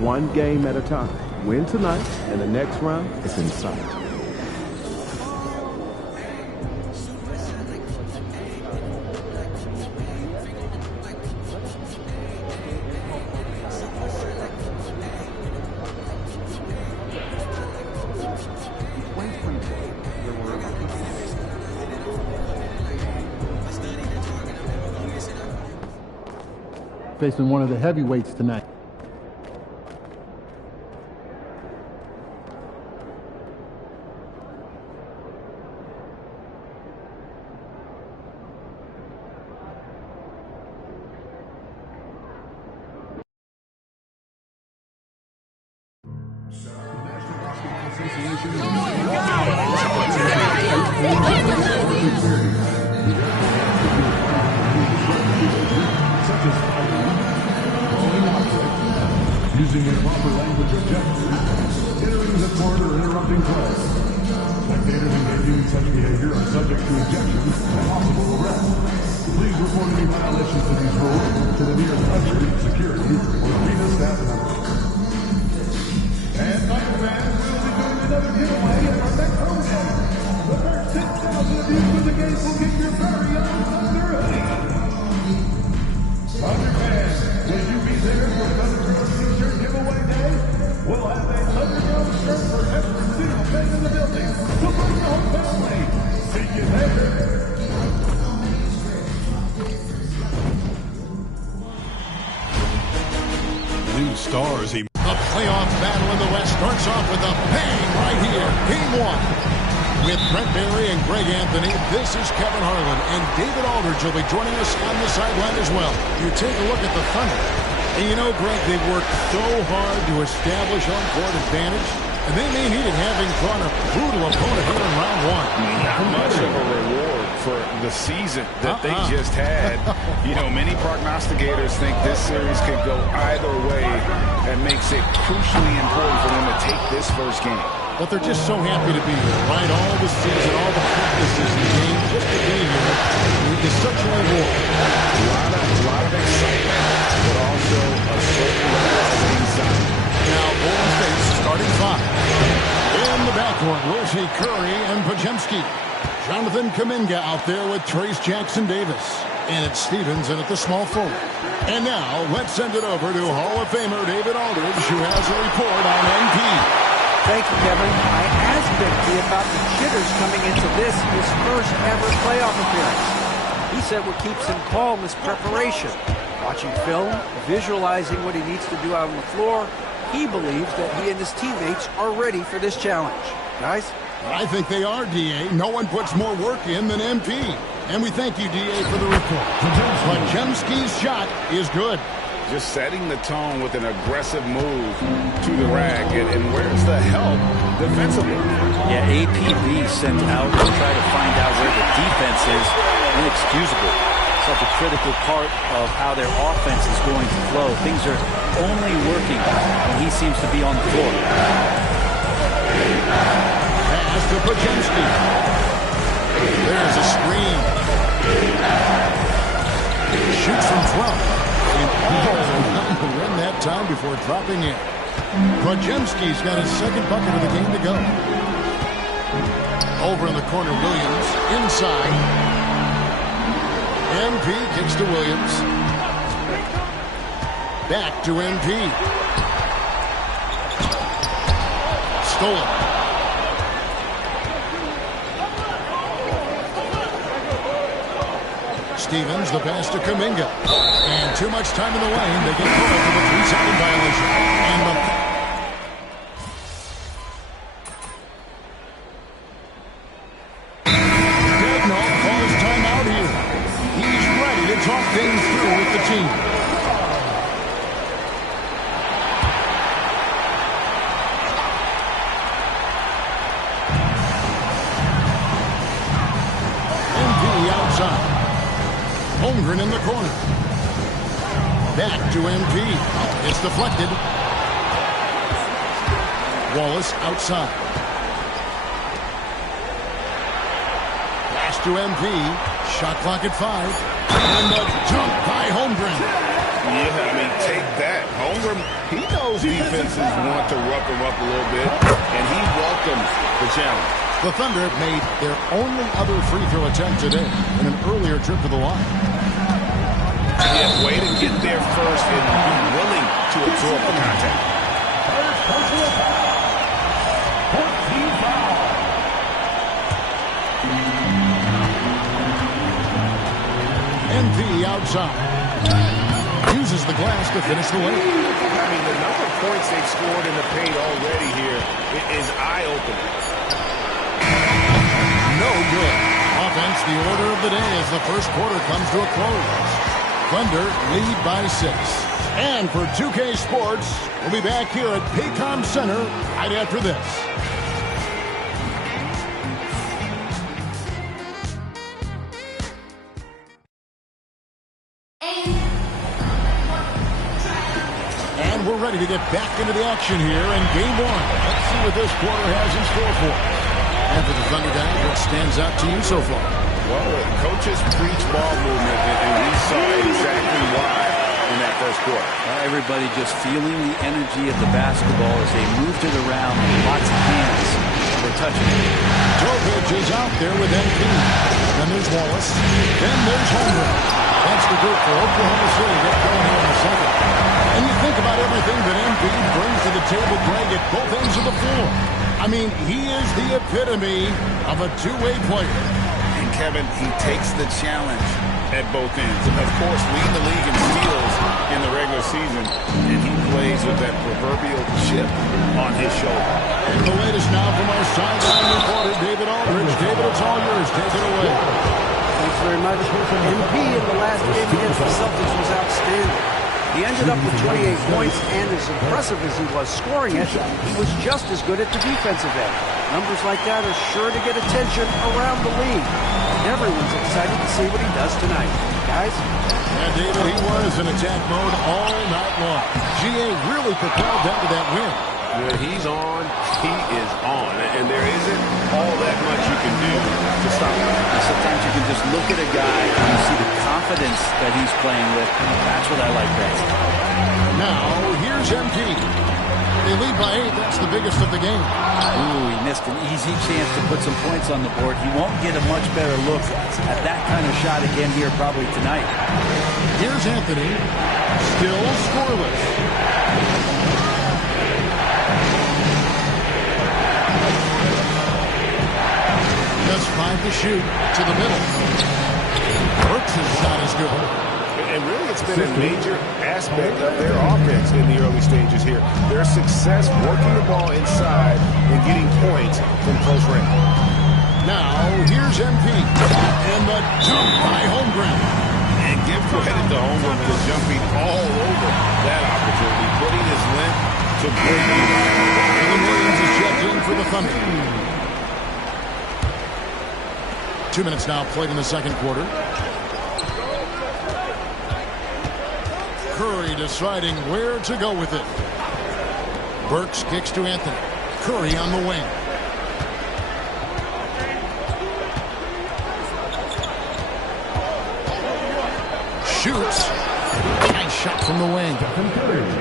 One game at a time. Win tonight, and the next round is in sight. Facing one of the heavyweights tonight. Using improper language or gestures, entering the court or interrupting play. Spectators engaging in such behavior are subject to ejections and possible arrest. Please report any violations to these rules to the nearest untrained security or arena staff member. And Thunder fans, we'll be doing another giveaway at our next home game. The first 10,000 of you to the game will get your very own Thunder hoodie. Thunder fans, will you be there for Thunder T-shirt giveaway day? We'll have a Thunder shirt for every single fan in the building. So bring your whole family. See you there. Blue Stars. The playoff battle in the West starts off with a bang right here. Game 1. With Brent Barry and Greg Anthony, this is Kevin Harlan, and David Aldridge will be joining us on the sideline as well. You take a look at the Thunder, and you know, Greg, they've worked so hard to establish home-court advantage, and they may need it having fought a brutal opponent here in round 1. Not much of a reward for the season that they just had. You know, many prognosticators think this series could go either way. That makes it crucially important for them to take this first game. But they're just so happy to be here, right? All the season, all the practices and games, just to be here is such a reward. A lot of excitement, but also a certain level of anxiety. Now, Golden State starting 5. In the backcourt, we'll see Curry and Podziemski. Jonathan Kuminga out there with Trace Jackson-Davis. And it's Stevens in at the small forward. And now, let's send it over to Hall of Famer David Aldridge, who has a report on MP. Thank you, Kevin. I asked Benke about the jitters coming into this, his first ever playoff appearance. He said what keeps him calm is preparation. Watching film, visualizing what he needs to do out on the floor, he believes that he and his teammates are ready for this challenge. Guys? I think they are, D.A. No one puts more work in than MP. And we thank you, D.A., for the report. Podziemski's shot is good. Just setting the tone with an aggressive move to the rack. And where's the help defensively? Yeah, APB sent out to try to find out where the defense is. Inexcusable. Such a critical part of how their offense is going to flow. Things are only working when he seems to be on the floor. Pass to Podziemski. There's a screen. Shoots from 12. And to win that time before dropping in. Podziemski's got his second bucket of the game to go. Over in the corner, Williams. Inside. MP kicks to Williams. Back to MP. Stolen. Stevens, the pass to Kuminga. And too much time in the lane. They get called for the 3-second violation. And Dagnall calls timeout here. He's ready to talk things through with the team. MP outside. Holmgren in the corner. Back to MP. It's deflected. Wallace outside. Pass to MP. Shot clock at 5. And a dunk by Holmgren. Yeah, I mean, take that. Holmgren, he knows defenses want to rough him up a little bit, and he welcomes the challenge. The Thunder made their only other free throw attempt today in an earlier trip to the line. Yeah, way to get there first and be willing to absorb the contact. MP outside. Uses the glass to finish the lane. I mean, the number of points they've scored in the paint already here is eye-opening. No good. Offense, the order of the day as the first quarter comes to a close. Thunder lead by 6. And for 2K Sports, we'll be back here at Paycom Center right after this. And we're ready to get back into the action here in Game 1. Let's see what this quarter has in store for us. And for the Thunder guys, what stands out to you so far? Well, coaches preach ball movement, and we saw exactly why in that first quarter. Everybody just feeling the energy of the basketball as they moved it around with lots of hands. They're touching it. Jokic is out there with MP. Then there's Wallace. Then there's Holmgren. That's the group for Oklahoma City. Get going here in a second. And you think about everything that MP brings to the table, Greg, at both ends of the floor. I mean, he is the epitome of a two-way player. And Kevin, he takes the challenge at both ends. Of course, leading the league in steals in the regular season, and he plays with that proverbial chip on his shoulder. And the latest now from our sideline reporter, David Aldridge. David, it's all yours. Take it away. Thanks very much. MP in the last game against the Celtics was outstanding. He ended up with 28 points, and as impressive as he was scoring it, he was just as good at the defensive end. Numbers like that are sure to get attention around the league. And everyone's excited to see what he does tonight. Guys? Yeah, David, he was in attack mode all night long. GA really propelled them to that win. When he's on, he is on. And there isn't all that much you can do to stop him. Sometimes you can just look at a guy and you see the confidence that he's playing with. That's what I like best. Now, here's MP. They lead by 8. That's the biggest of the game. Ooh, he missed an easy chance to put some points on the board. He won't get a much better look at that kind of shot again here probably tonight. Here's Anthony. Still scoreless. Just 5 to shoot to the middle. Burks' shot is good. And really, it's been a major aspect of their offense in the early stages here. Their success working the ball inside and getting points from close range. Now, here's MP. And the jump by Holmgren. And give credit to Holmgren for jumping all over that opportunity, putting his length to great use. And Williams is checked in for the Thunder. 2 minutes now played in the second quarter. Curry deciding where to go with it. Burks kicks to Anthony. Curry on the wing. Shoots. Nice shot from the wing.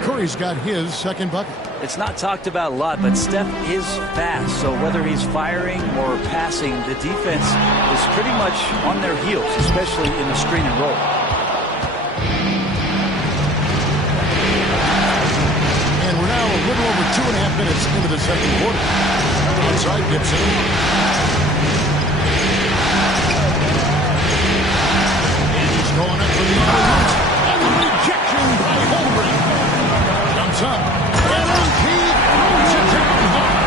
Curry's got his second bucket. It's not talked about a lot, but Steph is fast. So whether he's firing or passing, the defense is pretty much on their heels, especially in the screen and roll. And we're now a little over 2.5 minutes into the second quarter. Outside Gibson. And he's going up for the alley-oop. And the rejection by Holmgren. Jumps up. And MP puts it down hard.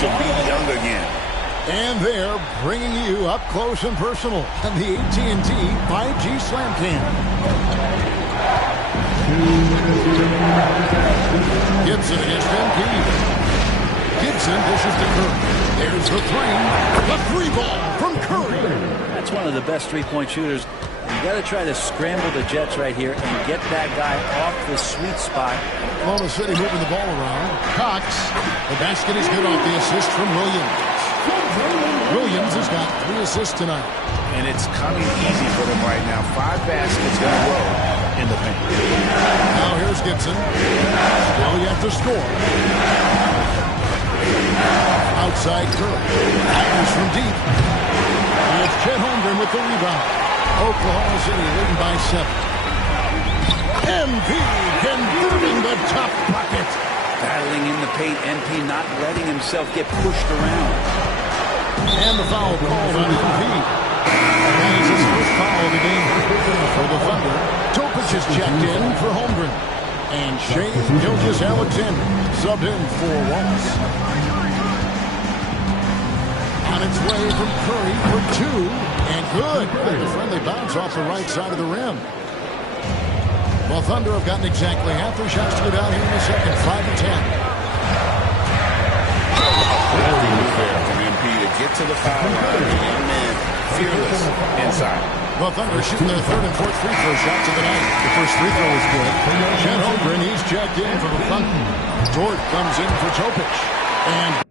To be young again. And they're bringing you up close and personal on the AT&T 5G Slam Cam. Gibson against MP. Gibson dishes to Curry. There's the three. The three ball from Curry. That's one of the best three-point shooters. You got to try to scramble the Jets right here and get that guy off the sweet spot. Oklahoma City moving the ball around. Cox. The basket is good off the assist from Williams. Williams has got 3 assists tonight. And it's coming easy for them right now. 5 baskets in a row in the paint. Now here's Gibson. Still yet to score. Outside Curry. Fires from deep. And it's Chet Holmgren with the rebound. Oklahoma City leading by 7. MP converting the top bucket. Battling in the paint, MP not letting himself get pushed around. And the foul called on MP. That is his first foul of the game. For the Thunder, Topic is checked in for Holmgren. And Shea Gilgeous-Alexander subbed in for Wallace. On its way from Curry for 2. And good. A friendly bounce off the right side of the rim. Well, Thunder have gotten exactly half their shots to go down here in the second, 5-10. Very fair from MP to get to the foul line. The young man, fearless inside. Well, Thunder shooting their 3rd and 4th free throw shots of the night. The first free throw was good. Chet Holmgren, he's checked in for the Thunder. Dort comes in for Topic. And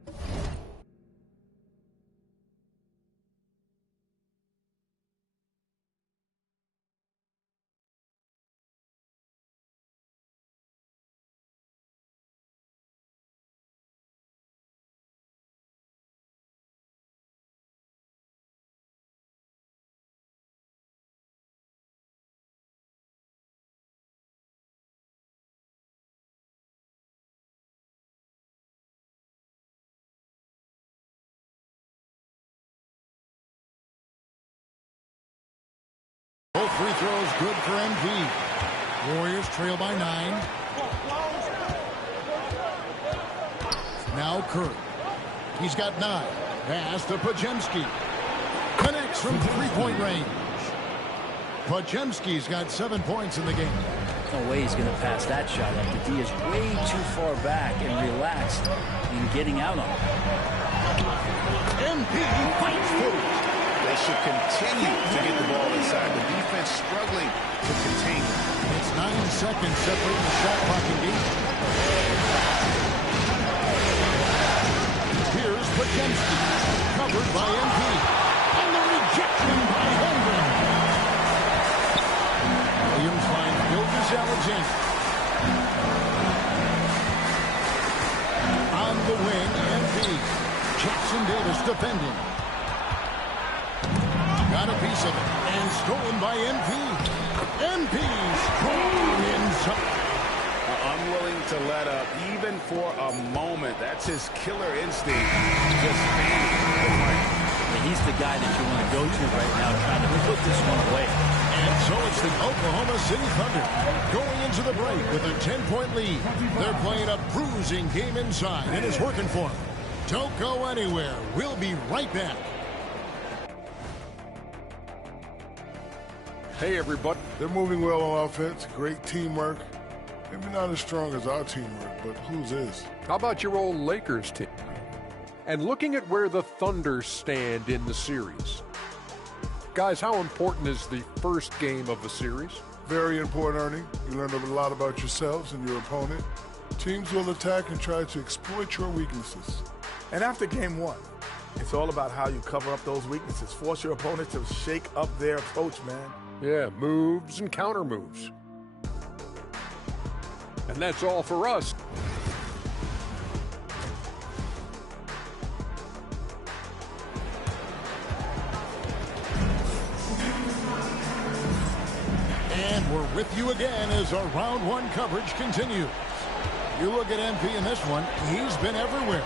both free throws good for MP. Warriors trail by 9. Now Curry. He's got 9. Pass to Podziemski. Connects from 3-point range. Podziemski's got 7 points in the game. No way he's going to pass that shot after D is way too far back and relaxed in getting out on it. MP fights through. They should continue to get the ball inside. The defense struggling to contain it. It's 9 seconds separating the shot clock and game. Here's Podziemski. Covered by MP. And the rejection by Holmgren. Williams finds Gilgeous-Alexander. On the wing, MP. Jackson Davis defending. Got a piece of it, and stolen by MP. MP strong inside. Unwilling to let up, even for a moment. That's his killer instinct. Just standing the fight. He's the guy that you want to go to right now, trying to put this one away. And so it's the Oklahoma City Thunder going into the break with a 10-point lead. They're playing a bruising game inside, and it's working for them. Don't go anywhere. We'll be right back. Hey, everybody. They're moving well on offense. Great teamwork. Maybe not as strong as our teamwork, but whose is? How about your old Lakers team? And looking at where the Thunder stand in the series. Guys, how important is the first game of the series? Very important, Ernie. You learn a lot about yourselves and your opponent. Teams will attack and try to exploit your weaknesses. And after game 1, it's all about how you cover up those weaknesses. Force your opponent to shake up their approach, man. Yeah, moves and counter moves. And that's all for us. And we're with you again as our round 1 coverage continues. You look at MP in this one, he's been everywhere.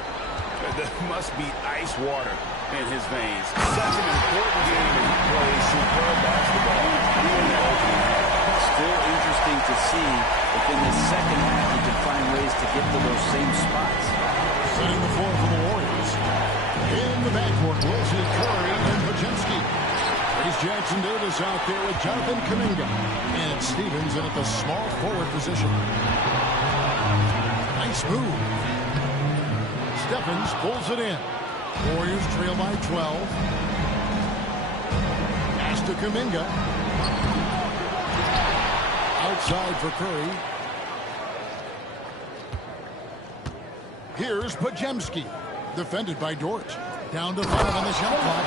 There must be ice water in his veins. Such an important game, and he plays superb basketball. Still interesting to see if in the second half he can find ways to get to those same spots. Setting the floor for the Warriors. In the backcourt, we'll see Curry and Podziemski. Here's Jackson Davis out there with Jonathan Kuminga. And Stevens in at the small forward position. Nice move. Stephens pulls it in. Warriors trail by 12. Pass to Kuminga. Outside for Curry. Here's Podziemski. Defended by Dort. Down to 5 on the shot clock.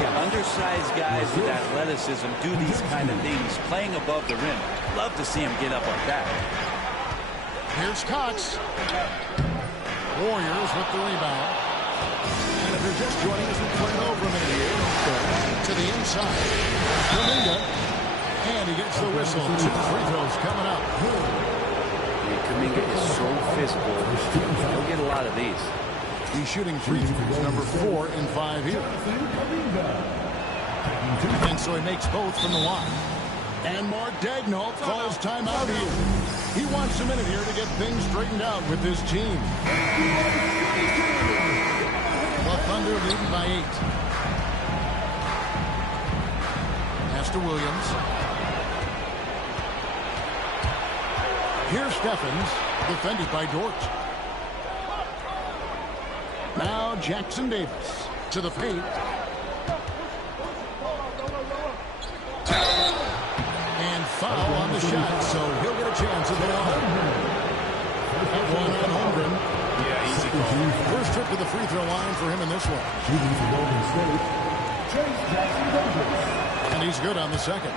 Yeah, undersized guys with athleticism do these kind of things, playing above the rim. Love to see him get up like that. Here's Cox. Warriors with the rebound. And if you're just joining us, we're playing over a minute here. To the inside. Kuminga. And he gets the whistle. 2 free throws coming up. Yeah, Kuminga is so physical. He'll get a lot of these. He's shooting free throws, number 4 in 5 here. And so he makes both from the line. And Mark Daigneault calls timeout here. He wants a minute here to get things straightened out with his team. The Thunder leading by 8. Pass to Williams. Here's Stephens, defended by Dort. Now Jackson Davis to the paint. And foul on the shot, so he'll get a chance at the line. That one on Holmgren. Yeah, easy call. First trip to the free throw line for him in this one. And he's good on the second.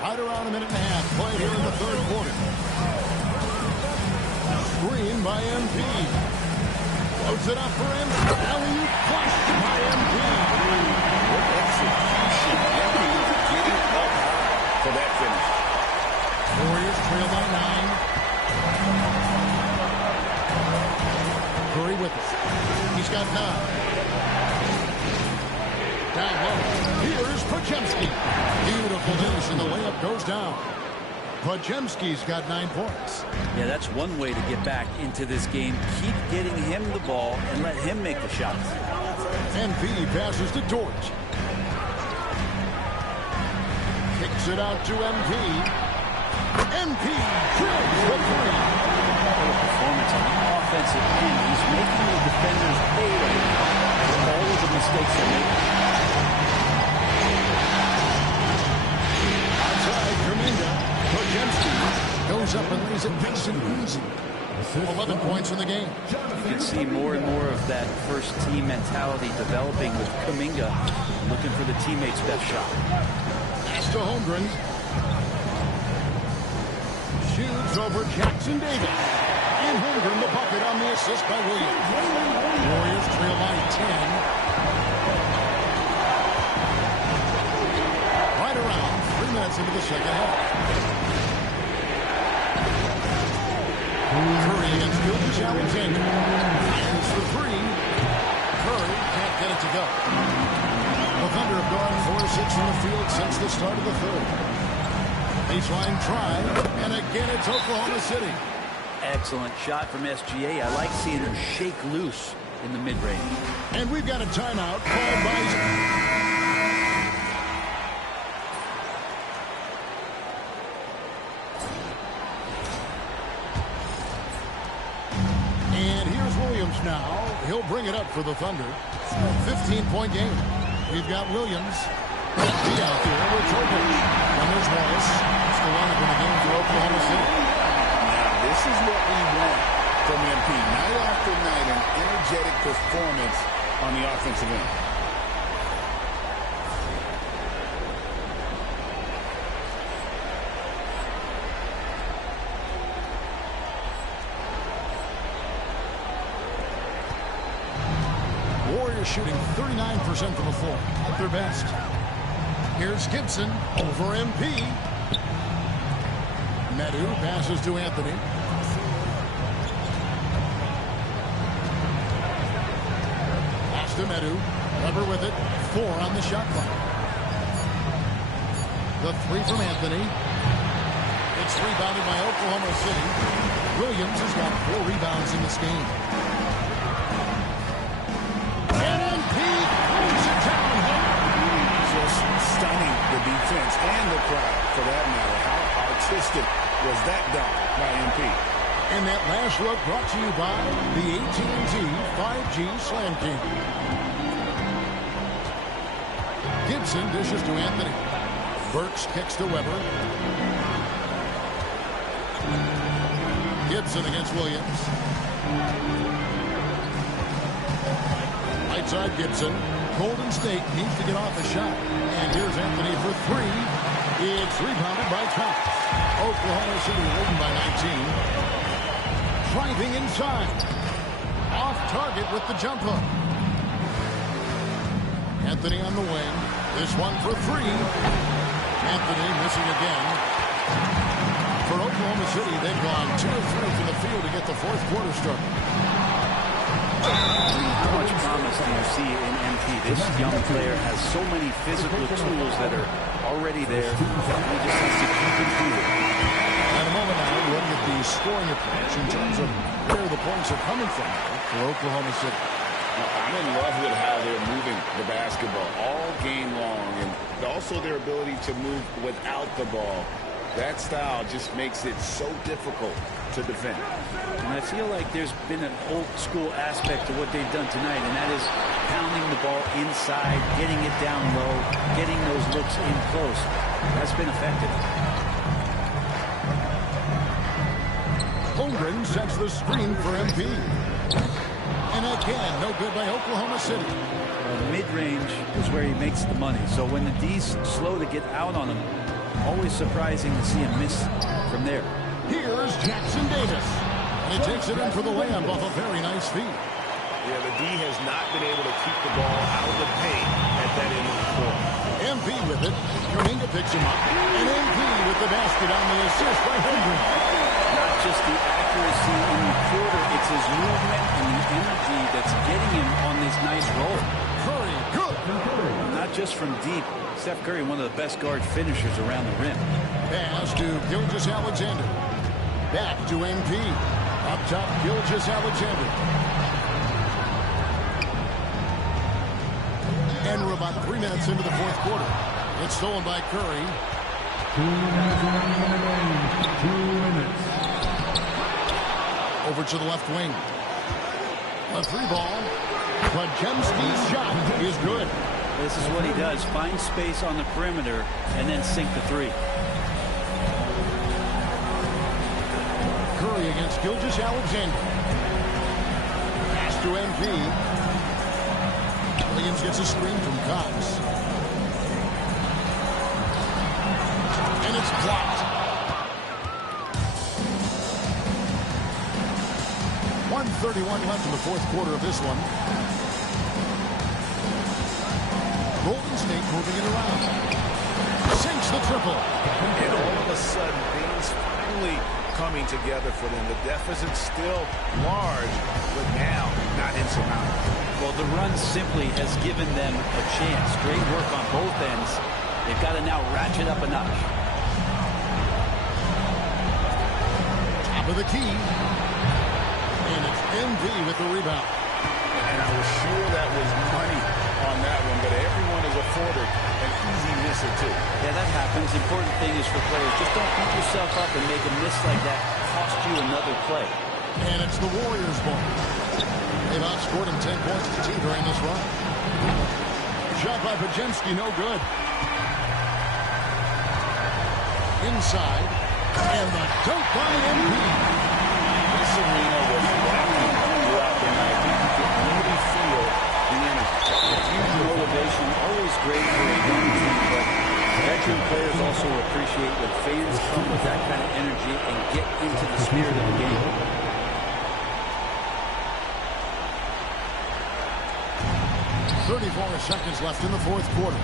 Right around a minute and a half play here in the third quarter. Screen by MP. Loads it up for him. Alley-oop flush by MP. What execution. MP getting up for that finish. Warriors trail by 9. Curry with it. He's got 9. Down low. Here's Podziemski. Beautiful dish, and the layup goes down. Podziemski's got 9 points. Yeah, that's one way to get back into this game. Keep getting him the ball and let him make the shots. MP passes to Dort. Kicks it out to MP. MP drills the 3. Performance on the offensive end. He's making the defenders pay for all of the mistakes they're making. Outside, Kuminga. Podziemski goes up and lays it nice and easy. 11 points in the game. You can see more and more of that first team mentality developing with Kuminga looking for the teammates' best shot. Pass to Holmgren. Shoots over Jackson Davis. And Holmgren the bucket on the assist by Williams. Warriors trail by 10. Right around 3 minutes into the second half. Curry against Gilbert Alexander. Fires for 3. Curry can't get it to go. The Thunder have gone 4-6 from the field since the start of the third. Baseline try, and again it's Oklahoma City. Excellent shot from SGA. I like seeing her shake loose in the mid-range. And we've got a timeout called by... Now, he'll bring it up for the Thunder. 15-point game. We've got Williams. Be out there with Topic. And there's Wallace. It's the lineup in the game for Oklahoma City. Now, this is what we want from MP. Night after night, an energetic performance on the offensive end. Shooting 39% from the floor at their best. Here's Gibson over MP. Medu passes to Anthony. Pass to Medu. Weber with it. 4 on the shot clock. The 3 from Anthony. It's rebounded by Oklahoma City. Williams has got 4 rebounds in this game. Stunning the defense and the crowd, for that matter. How artistic was that dunk by MP? And that last look brought to you by the AT&T 5G Slam King. Gibson dishes to Anthony. Burks kicks to Weber. Gibson against Williams. Right side Gibson. Golden State needs to get off a shot. And here's Anthony for three. It's rebounded by Cox. Oklahoma City leading by 19. Driving inside. Off target with the jump hook. Anthony on the wing. This one for three. Anthony missing again. For Oklahoma City, they've gone 2 of 3 from the field to get the fourth quarter started. How much promise do you see in MP? This young player has so many physical tools that are already there. He just has to keep improving. In a moment now, we're looking at the scoring approach in terms of where the points are coming from for Oklahoma City. I'm in love with how they're moving the basketball all game long, and also their ability to move without the ball. That style just makes it so difficult to defend. And I feel like there's been an old school aspect to what they've done tonight, and that is pounding the ball inside, getting it down low, getting those looks in close. That's been effective. Holmgren sets the screen for MP. And again, no good by Oklahoma City. Mid-range is where he makes the money. So when the D's slow to get out on him, always surprising to see him miss from there. Here's Jackson Davis. And he takes it in for the layup off a very nice feed. Yeah, the D has not been able to keep the ball out of the paint at that end of the court. MP with it. Kuminga picks him up. And MP with the basket on the assist by Holmgren. Not just the accuracy in the quarter, it's his movement and the energy that's getting him on this nice roll. Curry, good. Not just from deep. Steph Curry, one of the best guard finishers around the rim. Pass to Gilgeous-Alexander. Back to MP. Up top, Gilgeous-Alexander. And we're about 3 minutes into the fourth quarter. It's stolen by Curry. 2 minutes remaining. 2 minutes. Over to the left wing. A three ball. Podziemski's shot is good. This is what he does. Find space on the perimeter and then sink the three. Curry against Gilgeous-Alexander. Pass to MP. Williams gets a screen from Cox. And it's blocked. 1:31 left in the fourth quarter of this one. Golden State moving it around. Sinks the triple. And all of a sudden, things finally coming together for them. The deficit's still large, but now not insurmountable. Well, the run simply has given them a chance. Great work on both ends. They've got to now ratchet up a notch. Top of the key. And it's MV with the rebound. And I was sure that was money on that one, but everyone is afforded an easy misser too. Yeah, that happens. The important thing is for players, just don't beat yourself up and make a miss like that cost you another play. And it's the Warriors' ball. They've outscored him 10 points to 2 during this run. Shot by Podziemski, no good. Inside. And the dunk by MP. This arena was rocking throughout the night. You could really feel the energy. Huge motivation, always great for a young team, but veteran players also appreciate when fans come with that kind of energy and get into the spirit of the game. .34 seconds left in the fourth quarter.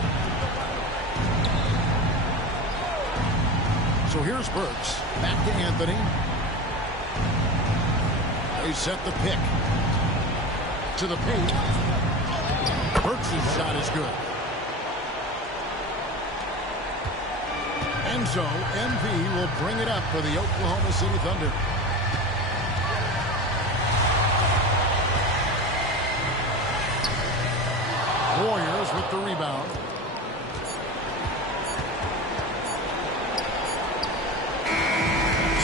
So here's Burks. Back to Anthony. They set the pick. To the paint. Burks' shot is good. And so MP will bring it up for the Oklahoma City Thunder. Warriors with the rebound.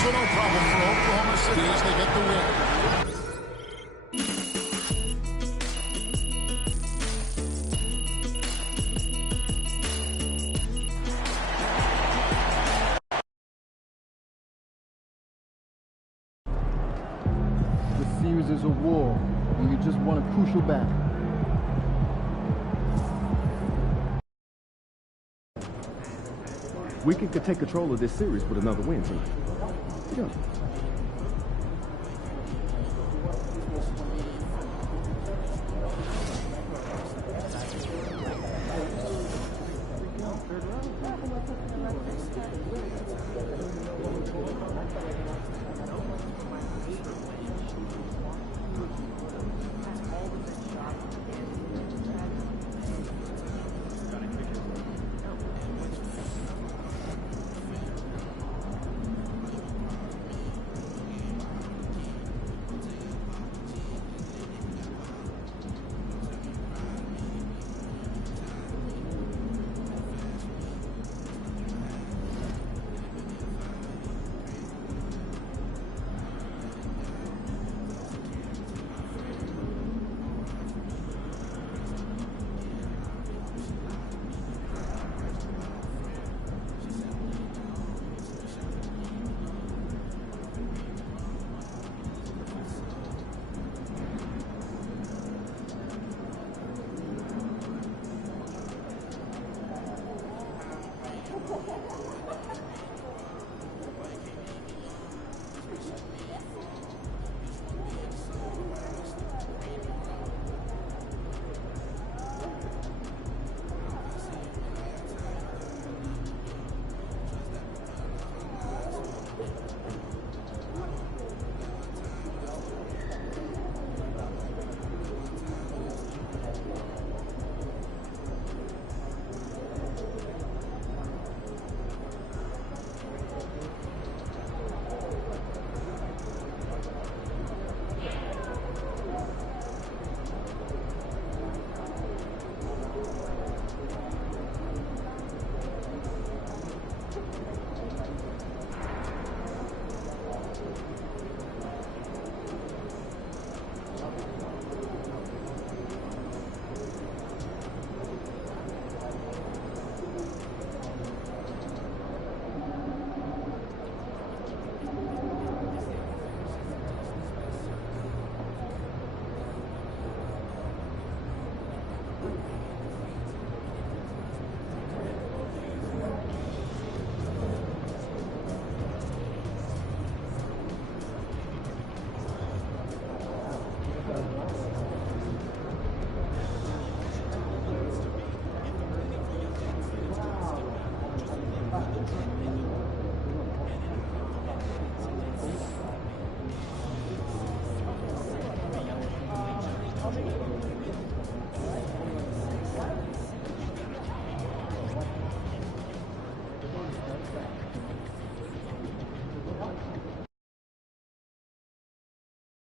So no problem for Oklahoma City as they get the win. The series is a war, and you just want a crucial battle. We could take control of this series with another win tonight. Yeah.